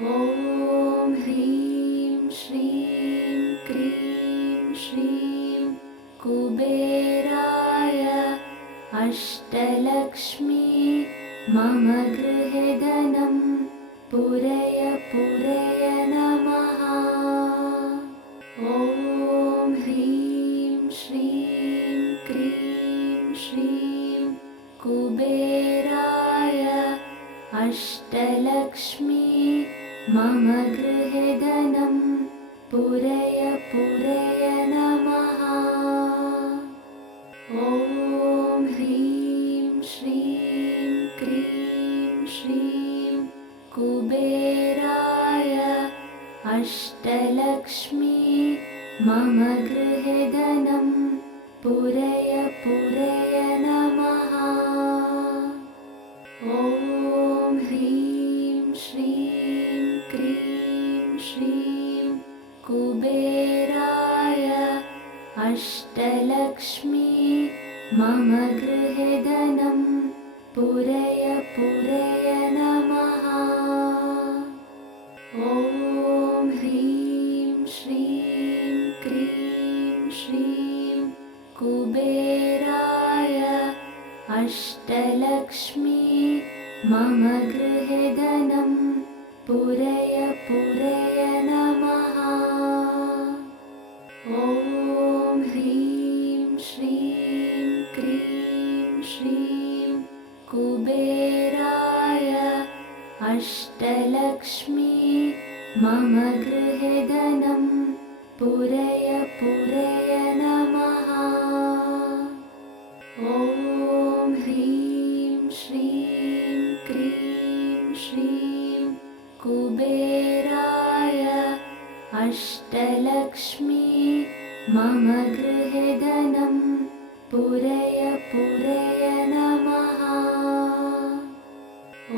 ॐ ह्रीं श्रीं क्रीं श्रीं कुबेराय अष्टलक्ष्मी मम गृहे धनं पूरय पूरय नमः। ॐ ह्रीं श्रीं क्रीं श्रीं कुबेराय अष्टलक्ष्मी मम गृहे धनं पूरय पूरय नमः। ॐ ह्रीं श्रीं क्रीं श्रीं कुबेराय अष्टलक्ष्मी मम गृहे धनं पूरय पूरय नमः। ॐ ह्रीं श्रीं क्रीं श्रीं कुबेराय अष्टलक्ष्मी मम गृहे धनं पूरय पूरय नमः। ॐ ह्रीं श्रीं क्रीं श्रीं कुबेराय अष्टलक्ष्मी मम गृहे धनं पूरय पूरय नमः। ॐ ह्रीं श्रीं क्रीं श्रीं कुबेराय अष्टलक्ष्मी मम गृहे धनं पूरय पूरय नमः। ॐ ह्रीं श्रीं क्रीं श्रीं कुबेराय अष्टलक्ष्मी मम गृहे धनं पूरय पूरय नमः।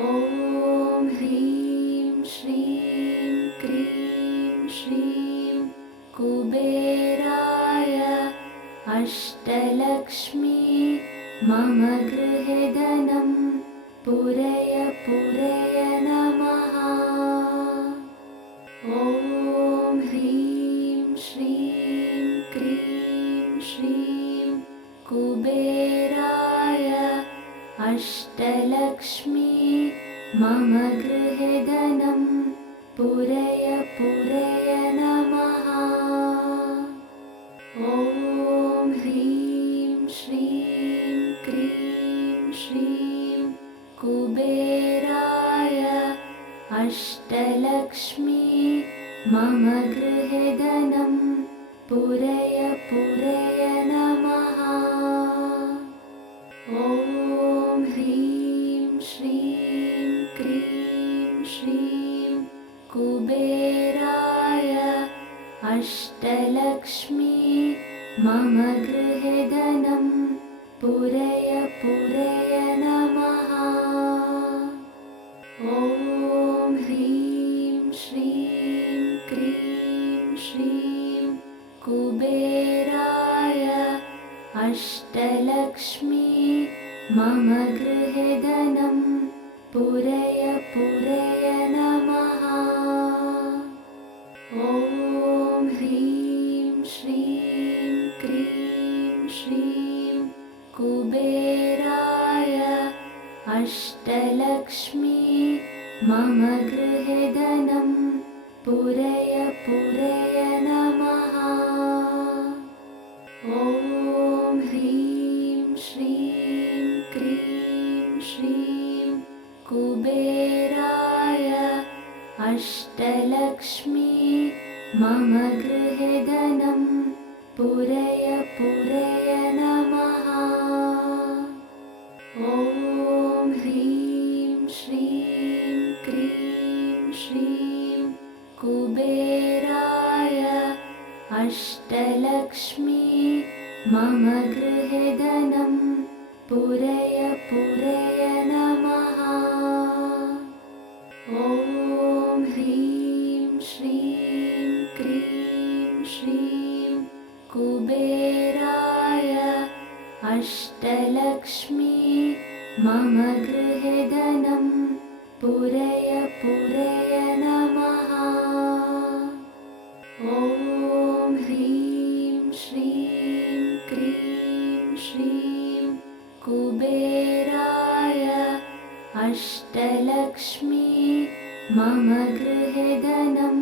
ॐ ह्रीं श्रीं क्रीं श्रीं कुबेराय अष्टलक्ष्मी मम गृहे धनं पूरय पूरय नमः। ॐ ह्रीं श्रीं क्रीं श्रीं कुबेराय अष्टलक्ष्मी मम गृहे धनं पूरय पूरय नमः। ॐ ह्रीं श्रीं क्रीं श्रीं कुबेराय अष्टलक्ष्मी मम गृहे धनं पूरय पूरय नमः। ॐ ह्रीं श्रीं क्रीं श्रीं कुबेराय अष्टलक्ष्मी मम गृहे धनं पूरय पूरय नमः। ॐ ह्रीं श्रीं क्रीं श्रीं कुबेराय अष्टलक्ष्मी मम गृहे धनं पूरय पूरय नमः। ॐ ह्रीं श्रीं क्रीं श्रीं कुबेराय अष्टलक्ष्मी मम गृहे धनं पूरय पूरय नमः। ॐ ह्रीं श्रीं क्रीं श्रीं कुबेराय अष्टलक्ष्मी मम गृहे धनं पूरय पूरय नमः। ॐ ह्रीं श्रीं क्रीं श्रीं कुबेराय अष्टलक्ष्मी मम गृहे धनं पूरय पूरय नमः। ॐ ह्रीं श्रीं क्रीं श्रीं कुबेराय अष्टलक्ष्मी मम गृहे धनं पूरय पूरय नमः। मम गृहे धनं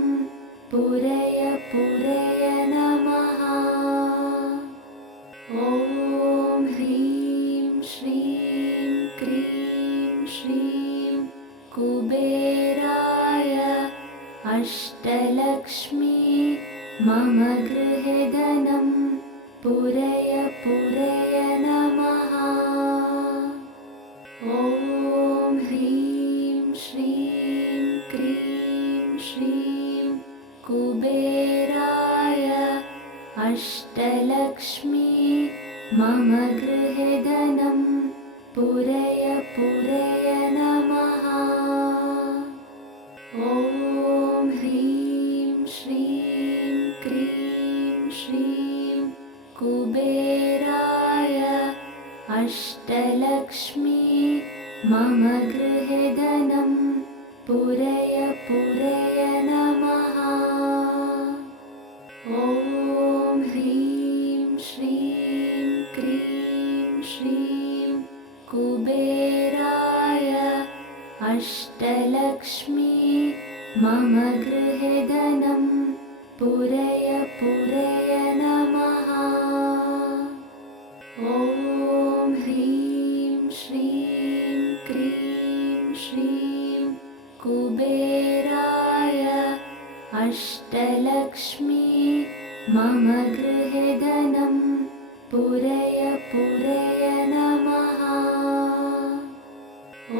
पूरय पूरय नमः। ॐ ह्रीं श्रीं क्रीं श्रीं कुबेराय अष्टलक्ष्मी मम गृहे धनं पूरय पूरय नमः। ॐ ह्रीं श्रीं क्रीं श्रीं कुबेराय अष्टलक्ष्मी मम गृहे धनं पूरय पूरय नमः। ॐ ह्रीं श्रीं क्रीं श्रीं कुबेराय अष्टलक्ष्मी मम गृहे धनं पूरय पूरय नमः। ॐ ह्रीं श्रीं क्रीं श्रीं कुबेराय अष्टलक्ष्मी मम गृहे धनं पूरय पूरय नमः। ॐ ह्रीं श्रीं क्रीं श्रीं कुबेराय अष्टलक्ष्मी मम गृहे धनं पूरय पूरय नमः।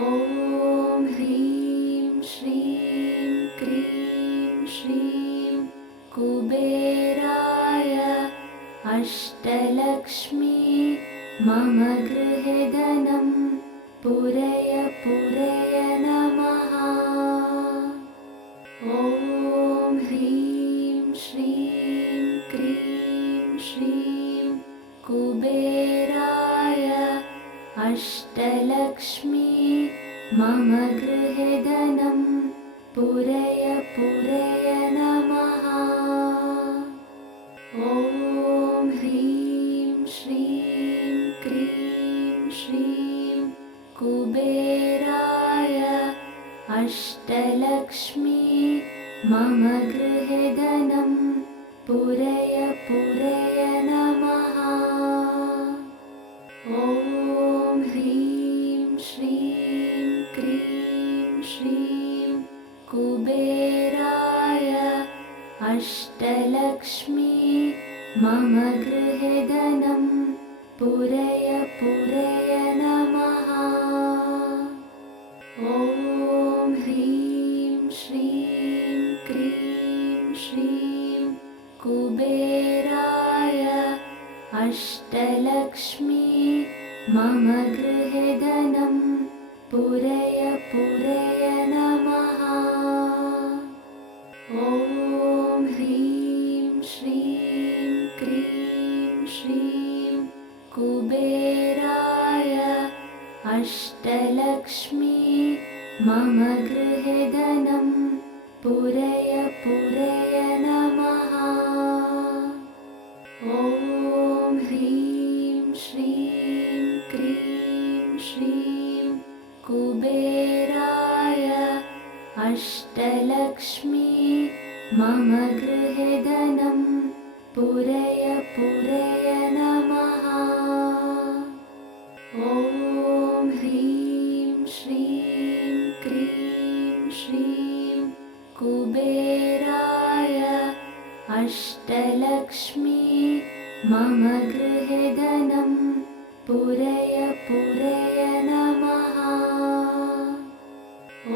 ॐ ह्रीं श्रीं क्रीं श्रीं कुबेराय अष्टलक्ष्मी मम गृहे धनं पूरय पूरय नमः। ॐ ह्रीं श्रीं क्रीं श्रीं कुबेराय अष्टलक्ष्मी मम गृहे धनं पूरय पूरय नमः। ॐ ह्रीं श्रीं क्रीं श्रीं कुबेराय अष्टलक्ष्मी मम गृहे धनं पूरय पूरय नमः। ॐ ह्रीं श्रीं क्रीं श्रीं कुबेराय अष्टलक्ष्मी मम गृहे धनं पूरय पूरय नमः। ॐ ह्रीं श्रीं क्रीं श्रीं कुबेराय अष्टलक्ष्मी मम गृहे धनं पूरय पूरय नमः। ॐ ह्रीं श्रीं क्रीं श्रीं कुबेराय अष्टलक्ष्मी मम गृहे धनं पूरय पूरय नमः। ॐ ह्रीं श्रीं क्रीं श्रीं कुबेराय अष्टलक्ष्मी मम गृहे धनं पूरय पूरय नमः। ॐ ह्रीं श्रीं क्रीं श्रीं कुबेराय अष्टलक्ष्मी मम गृहे धनं पूरय पूरय नमः।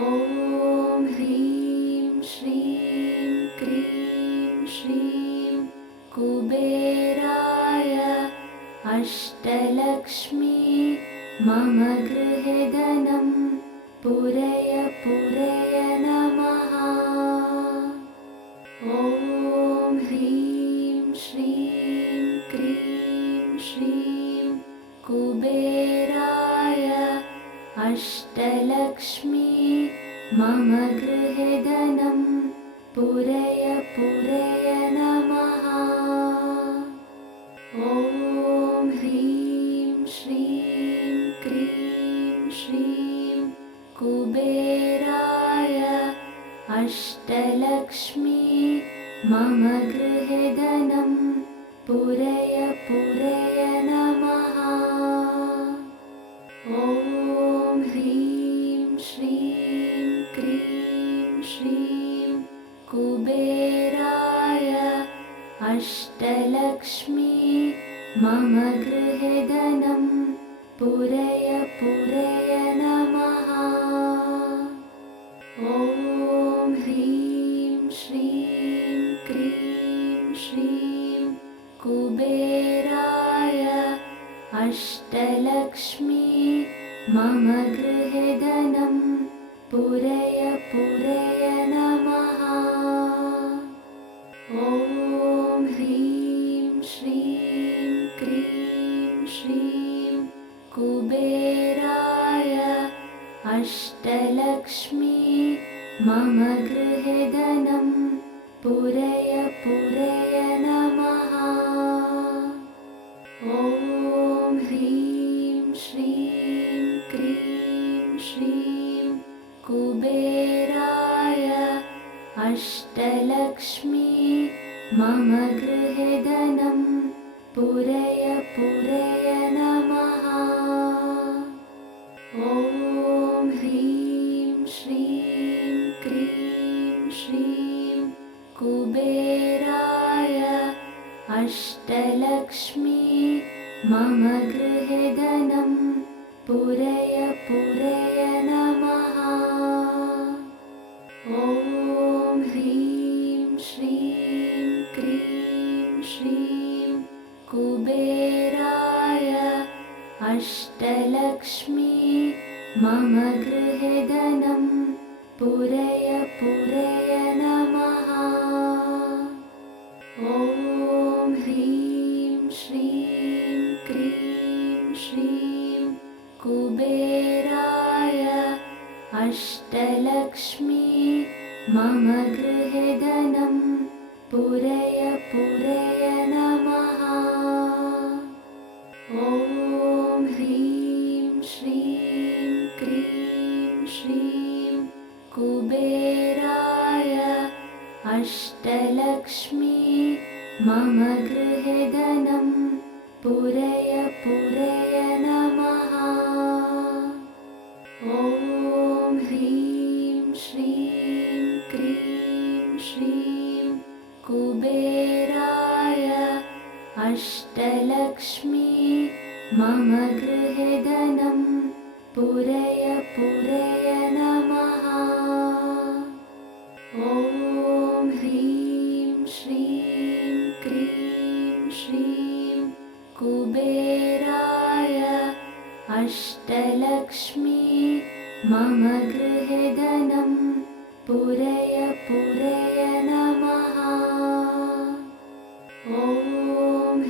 ॐ ह्रीं श्रीं क्रीं श्रीं कुबेराय अष्टलक्ष्मी मम गृहे धनं पूरय पूरय नमः। ॐ ह्रीं श्रीं क्रीं श्रीं कुबेराय अष्टलक्ष्मी मम गृहे धनं पूरय पूरय नमः। ॐ ह्रीं श्रीं क्रीं श्रीं कुबेराय अष्टलक्ष्मी मम गृहे धनं पूरय पूरय नमः। ॐ ह्रीं श्रीं क्रीं श्रीं कुबेराय अष्टलक्ष्मी मम गृहे धनं पूरय पूरय नमः। ॐ ह्रीं श्रीं क्रीं श्रीं कुबेराय अष्टलक्ष्मी मम गृहे धनं पूरय पूरय नमः। ॐ ह्रीं श्रीं क्रीं श्रीं कुबेराय अष्टलक्ष्मी मम गृहे धनं पूरय पूरय नमः। ॐ ह्रीं श्रीं क्रीं श्रीं कुबेराय अष्टलक्ष्मी मम गृहे धनं पूरय पूरय नमः। ॐ ह्रीं श्रीं क्रीं श्रीं कुबेराय अष्टलक्ष्मी मम गृहे धनं पूरय पूरय नमः। ॐ ह्रीं श्रीं क्रीं श्रीं कुबेराय अष्टलक्ष्मी मम गृहे धनं पूरय पूरय नमः। ॐ ह्रीं श्रीं क्रीं श्रीं कुबेराय अष्टलक्ष्मी मम गृहे धनं पूरय पूरय नमः। ॐ ह्रीं श्रीं क्रीं श्रीं कुबेराय अष्टलक्ष्मी मम गृहे धनं पूरय पूरय नमः। ॐ ह्रीं श्रीं क्रीं श्रीं कुबेराय अष्टलक्ष्मी मम गृहे धनं पूरय पूरय नमः। ॐ ह्रीं श्रीं क्रीं श्रीं कुबेराय अष्टलक्ष्मी मम गृहे धनं पूरय पूरय नमः। ॐ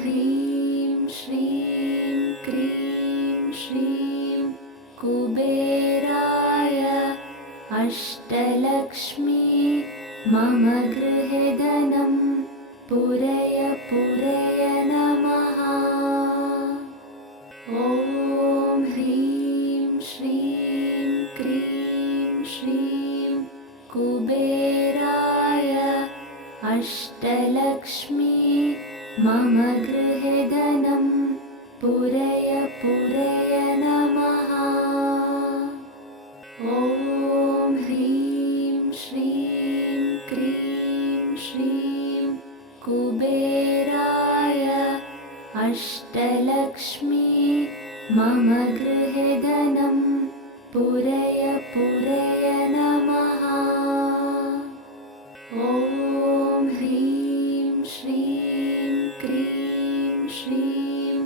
ह्रीं श्रीं क्रीं श्रीं कुबेराय अष्टलक्ष्मी मम गृहे धनं पूरय पूरय नमः। ॐ ह्रीं श्रीं क्रीं श्रीं कुबेराय अष्टलक्ष्मी मम गृहे धनं पूरय पूरय नमः। ॐ ह्रीं श्रीं क्रीं श्रीं कुबेराय अष्टलक्ष्मी मम गृहे धनं पूरय पूरय नमः। ॐ ह्रीं श्रीं क्रीं श्रीं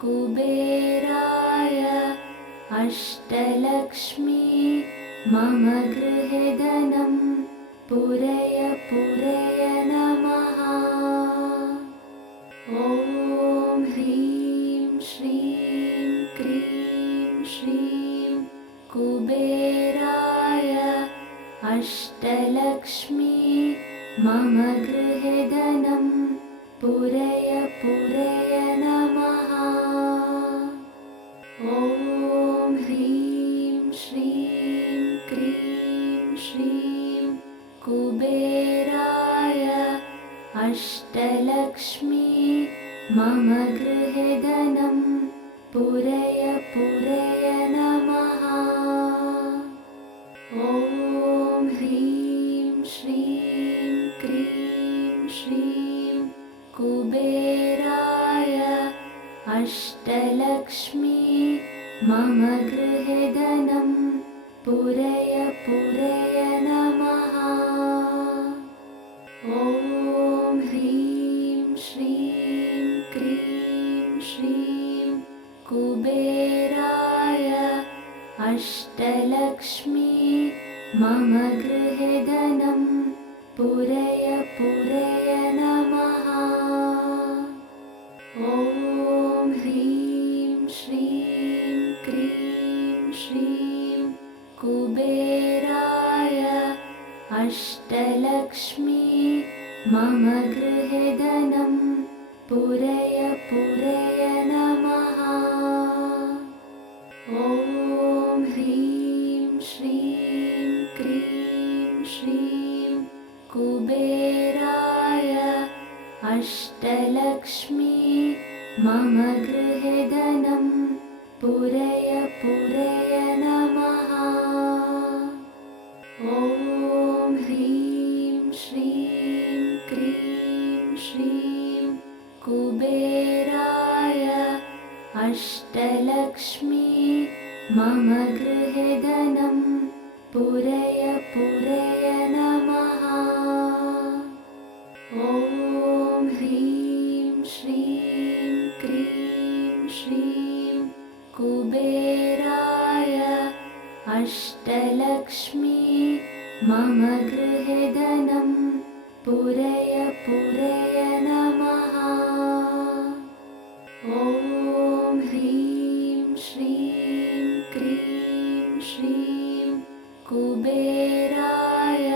कुबेराय अष्टलक्ष्मी मम गृहे धनं पूरय पूरय नमः। ॐ ह्रीं श्रीं क्रीं श्रीं कुबेराय अष्टलक्ष्मी मम गृहे धनं पूरय पूरय नमः। ॐ ह्रीं श्रीं क्रीं श्रीं कुबेराय अष्टलक्ष्मी मम गृहे धनं पूरय पूरय नमः। ॐ ह्रीं श्रीं क्रीं श्रीं कुबेराय अष्टलक्ष्मी मम गृहे धनं पूरय पूरय नमः। ॐ ह्रीं श्रीं क्रीं श्रीं कुबेराय अष्टलक्ष्मी मम गृहे धनं पूरय पूरय नमः। ॐ ह्रीं श्रीं क्रीं श्रीं कुबेराय अष्टलक्ष्मी मम गृहे धनं पूरय पूरय नमः। ॐ ह्रीं श्रीं क्रीं श्रीं कुबेराय अष्टलक्ष्मी मम गृहे धनं पूरय पूरय नमः। ॐ ह्रीं श्रीं क्रीं श्रीं कुबेराय अष्टलक्ष्मी मम गृहे धनं पूरय पूरय नमः। ॐ ह्रीं श्रीं क्रीं श्रीं कुबेराय अष्टलक्ष्मी मम गृहे धनं पूरय पूरय नमः। ॐ ह्रीं श्रीं क्रीं श्रीं कुबेराय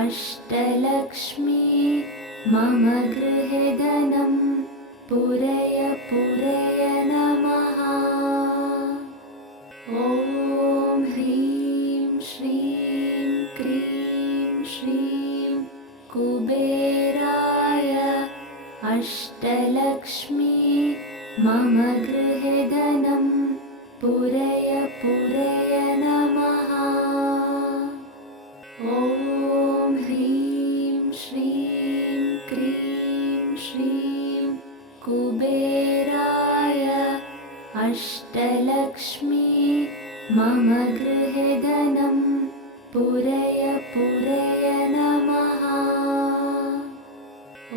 अष्टलक्ष्मी मम गृहे धनं पूरय पूरय नमः। ॐ ह्रीं श्रीं क्रीं श्रीं कुबेराय अष्टलक्ष्मी मम गृहे धनं पूरय पूरय नमः। ॐ ह्रीं श्रीं क्रीं श्रीं कुबेराय अष्टलक्ष्मी मम गृहे धनं पूरय पूरय नमः।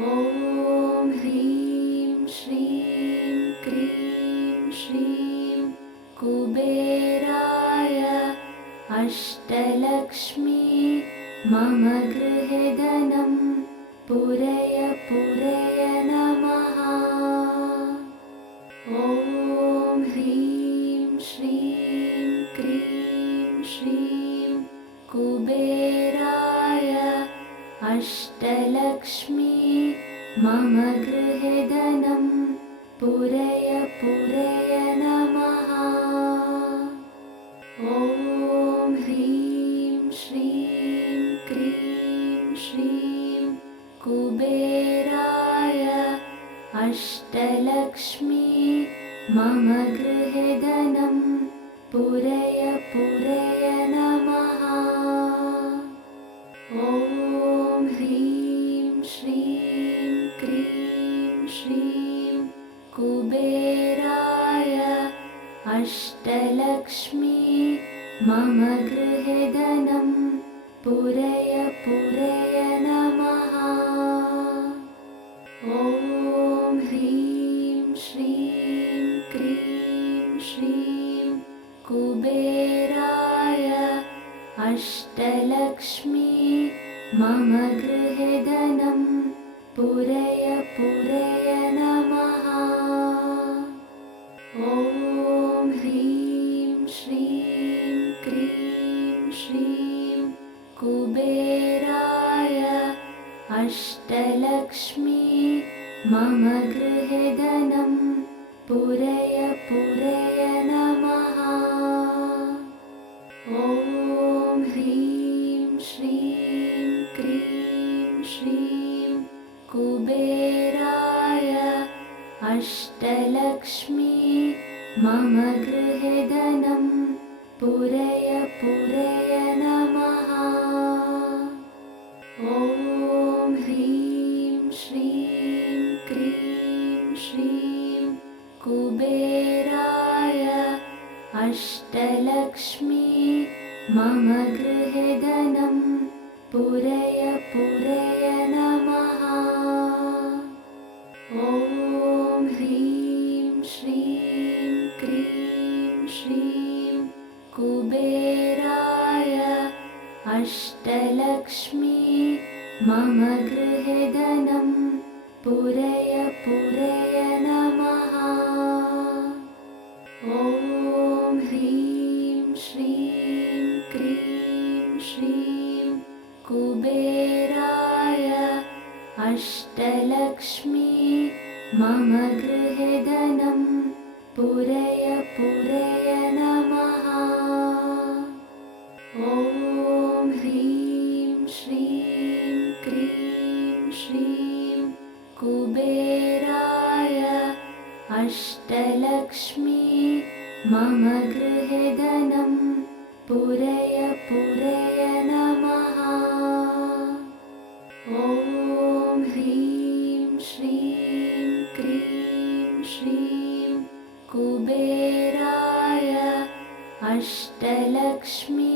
ॐ ह्रीं श्रीं क्रीं श्रीं कुबेराय अष्टलक्ष्मी मम गृहे धनं पूरय पूरय नमः। ॐ ह्रीं श्रीं क्रीं श्रीं कुबेराय अष्टलक्ष्मी मम गृहे धनं पूरय पूरय नमः। ॐ ह्रीं श्रीं क्रीं श्रीं कुबेराय अष्टलक्ष्मी मम गृहे धनं पूरय पूरय नमः। ॐ ह्रीं श्रीं क्रीं श्रीं कुबेराय अष्टलक्ष्मी मम गृहे धनं पूरय पूरय नमः। ॐ ह्रीं श्रीं क्रीं श्रीं कुबेराय अष्टलक्ष्मी मम गृहे धनं पूरय पूरय नमः। ॐ ह्रीं श्रीं क्रीं श्रीं कुबेराय अष्टलक्ष्मी मम गृहे धनं पूरय पूरय नमः। ॐ ह्रीं श्रीं कुबेराय अष्टलक्ष्मी मम गृहे धनं पूरय पूरय नमः। ॐ ह्रीं श्रीं क्रीं श्रीं कुबेराय अष्टलक्ष्मी मम गृहे धनं पूरय पूरय नमः। ॐ ह्रीं श्रीं क्रीं श्रीं कुबेराय अष्टलक्ष्मी मम गृहे धनं पूरय पूरय नमः। ॐ ह्रीं श्रीं क्रीं श्रीं कुबेराय अष्टलक्ष्मी मम गृहे धनं पूरय पूरय नमः। ॐ ह्रीं श्रीं क्रीं श्रीं कुबेराय अष्टलक्ष्मी मम गृहे धनं पूरय पूरय नमः। ॐ ह्रीं श्रीं क्रीं श्रीं कुबेराय अष्टलक्ष्मी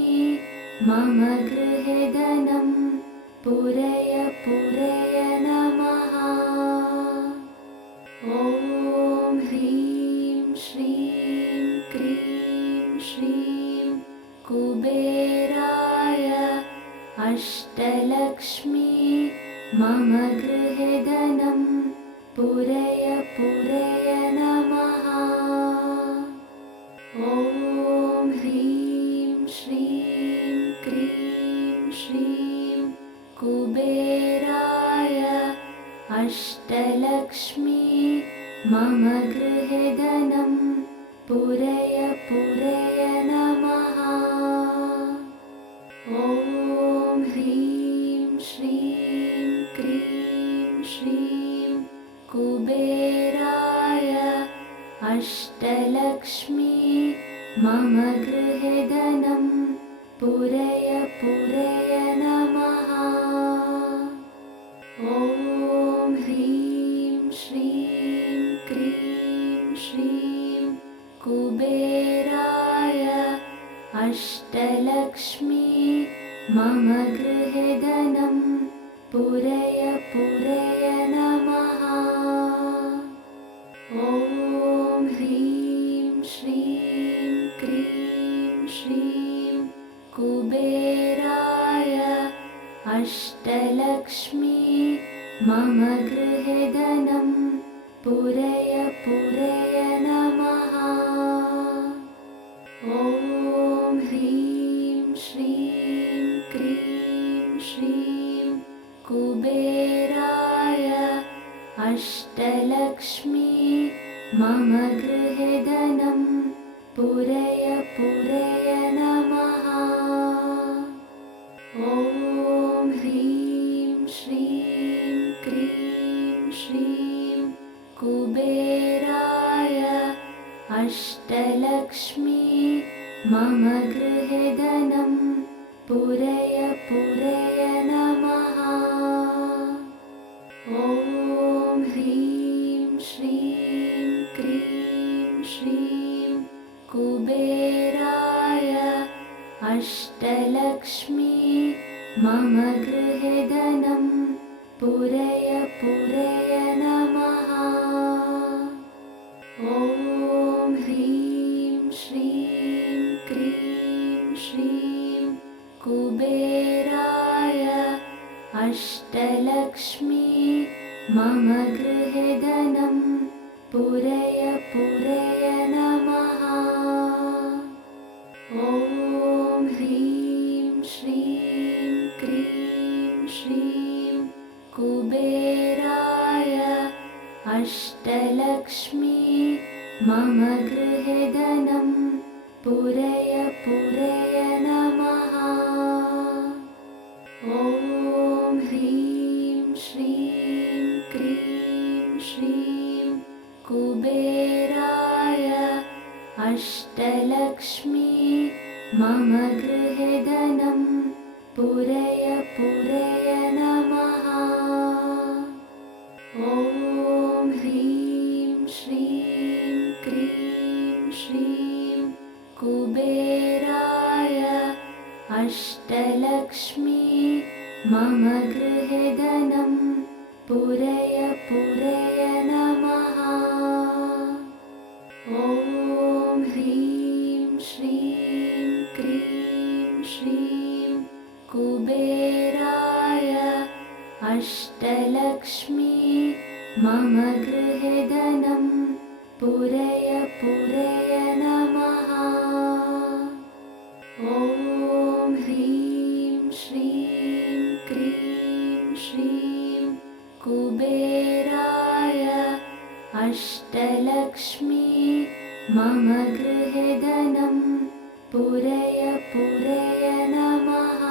मम गृहे धनं पूरय पूरय नमः। ॐ ह्रीं श्रीं क्रीं श्रीं कुबेराय अष्टलक्ष्मी मम गृहे धनं पूरय पूरय नमः। ॐ ह्रीं श्रीं क्रीं श्रीं कुबेराय अष्टलक्ष्मी मम गृहे धनं पूरय पूरय नमः। ॐ ह्रीं श्रीं क्रीं श्रीं कुबेराय अष्टलक्ष्मी मम गृहे धनं पूरय पूरय नमः। ॐ ह्रीं श्रीं क्रीं श्रीं कुबेराय अष्टलक्ष्मी मम गृहे धनं पूरय पूरय नमः। ॐ ह्रीं श्रीं क्रीं श्रीं कुबेराय अष्टलक्ष्मी मम गृहे धनं पूरय पूरय नमः। ॐ ह्रीं श्रीं क्रीं श्रीं कुबेराय अष्टलक्ष्मी मम गृहे धनं पूरय पूरय नमः। ॐ ह्रीं श्रीं क्रीं श्रीं कुबेराय अष्टलक्ष्मी मम गृहे धनं पूरय पूरय नमः। ॐ ह्रीं श्रीं क्रीं श्रीं कुबेराय अष्टलक्ष्मी मम गृहे धनं पूरय पूरय नमः। ॐ ह्रीं श्रीं क्रीं श्रीं कुबेराय अष्टलक्ष्मी मम गृहे धनं पूरय पूरय नमः। ॐ ह्रीं श्रीं क्रीं श्रीं कुबेराय अष्टलक्ष्मी मम गृहे धनं पूरय पूरय नमः। ॐ ह्रीं श्रीं क्रीं श्रीं कुबेराय अष्टलक्ष्मी मम गृहे धनं पूरय पूरय नमः। ॐ ह्रीं श्रीं क्रीं श्रीं कुबेराय अष्टलक्ष्मी मम गृहे धनं पूरय पूरय नमः। ॐ ह्रीं श्रीं क्रीं श्रीं कुबेराय अष्टलक्ष्मी मम गृहे धनं पूरय पूरय नमः। ॐ ह्रीं श्रीं क्रीं श्रीं कुबेराय अष्टलक्ष्मी मम गृहे धनं पूरय पूरय नमः।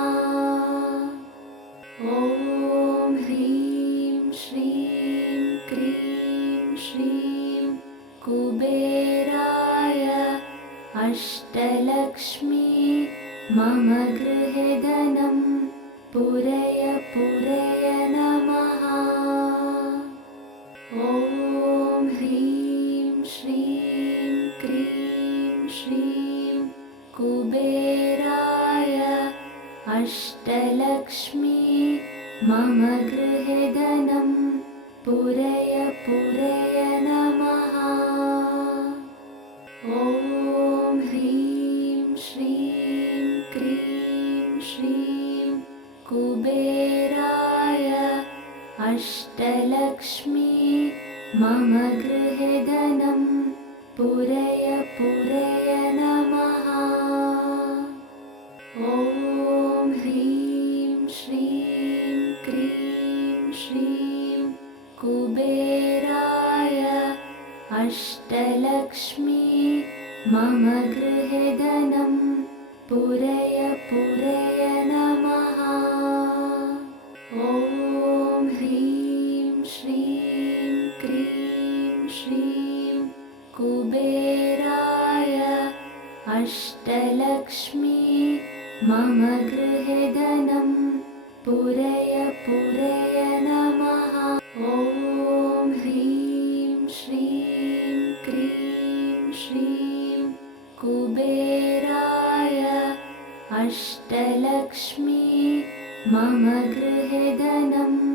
ॐ ह्रीं श्रीं क्रीं श्रीं कुबेराय अष्टलक्ष्मी मम गृहे धनं पूरय पूरय नमः। ॐ ह्रीं श्रीं क्रीं श्रीं कुबेराय अष्टलक्ष्मी मम गृहे धनं पूरय पूरय नमः। ॐ ह्रीं श्रीं क्रीं श्रीं कुबेराय अष्टलक्ष्मी मम गृहे धनं पूरय पूरय नमः। ॐ ह्रीं श्रीं क्रीं श्रीं कुबेराय अष्टलक्ष्मी मम गृहे धनं पूरय पूरय नमः। ॐ ह्रीं श्रीं क्रीं श्रीं कुबेराय अष्टलक्ष्मी मम गृहे धनं पूरय पूरय नमः। ॐ ह्रीं श्रीं क्रीं श्रीं कुबेराय अष्टलक्ष्मी मम गृहे धनं